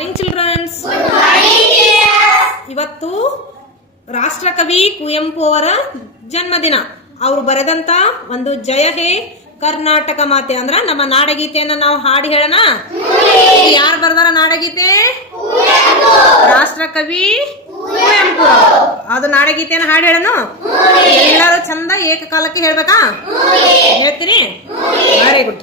Morning children's ಇವತ್ತು ರಾಷ್ಟ್ರಕವಿ ಕುವೆಂಪು ಅವರ ಜನ್ಮದಿನ. ಅವರು ಬರೆದಂತ ಒಂದು ಜಯ ಹೇ ಕರ್ನಾಟಕ ಮಾತೆ. ಅಂದ್ರ ನಮ್ಮ ನಾಡಗೀತೆಯನ್ನ ನಾವು ಹಾಡಿ ಹೇಳೋಣ. ಯಾರು ಬರ್ದಾರ ನಾಡಗೀತೆ? ರಾಷ್ಟ್ರಕವಿ ಕುವೆಂಪು. ಅದು ನಾಡಗೀತೆಯನ್ನ ಹಾಡಿ ಹೇಳೋಣ? ಎಲ್ಲರೂ ಚಂದ ಏಕಕಾಲಕ್ಕೆ ಹೇಳ್ಬೇಕಾ? ಹೇಳ್ತೀನಿ? ವೆರಿ ಗುಡ್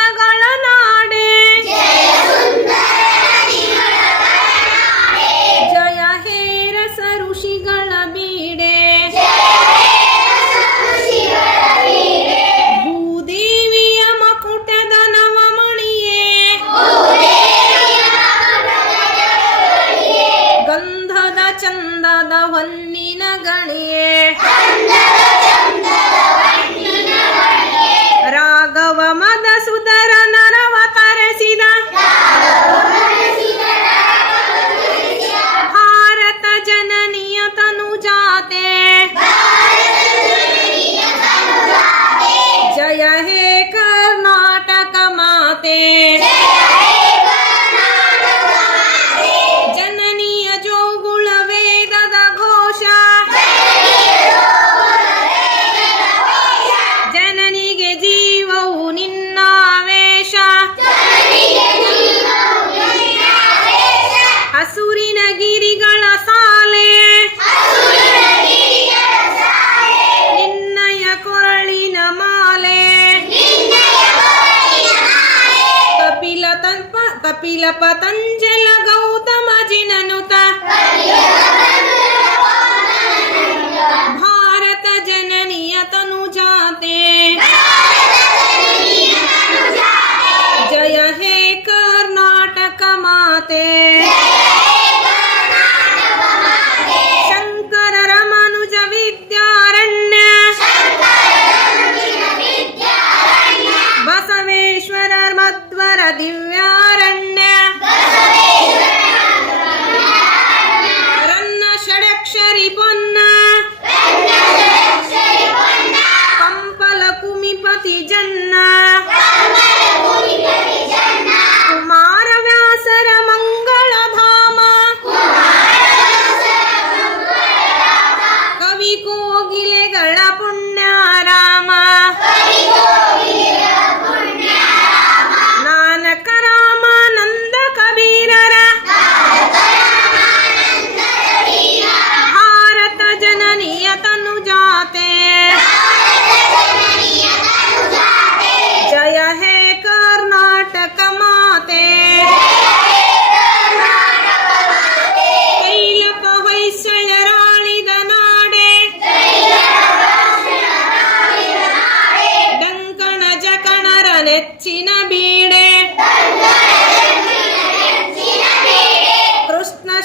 ಕಪಿಲ ಪತಂಜಲ ಗೌತಮ ಜಿನನುತ ಭಾರತ ಜನನಿಯ ತನು ಜಾತೆ ಜಯ ಹೇ ಕರ್ನಾಟಕ ಮಾತೆ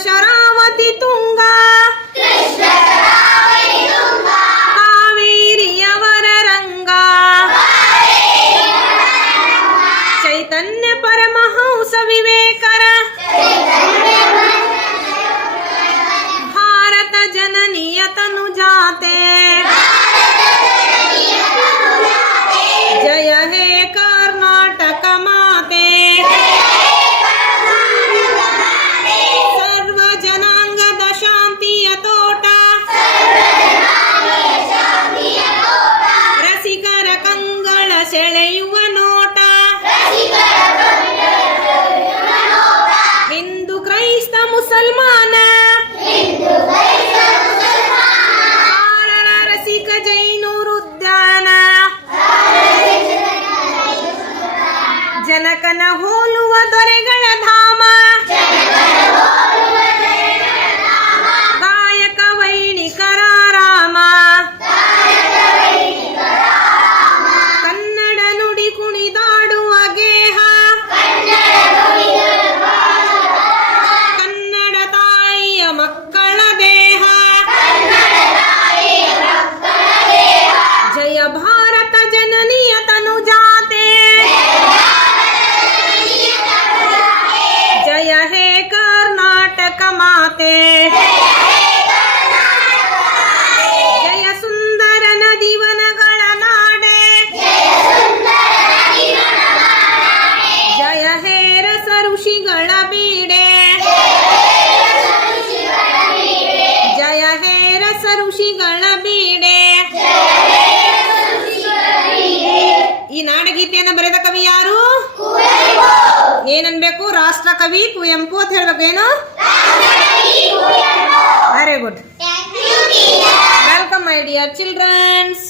शरावति तुङ्गा कावेर्यवररङ्गा चैतन्य ಜನಕನ ಹೋಲುವ ದೊರೆಗಳ ಕವಿತೆಯನ್ನು ಬರೆದ ಕವಿ ಯಾರು? ಏನನ್ಬೇಕು? ರಾಷ್ಟ್ರ ಕವಿ ಕುವೆಂಪು ಅಂತ ಹೇಳ್ಬೇಕು. ಏನು? Very good welcome my dear childrens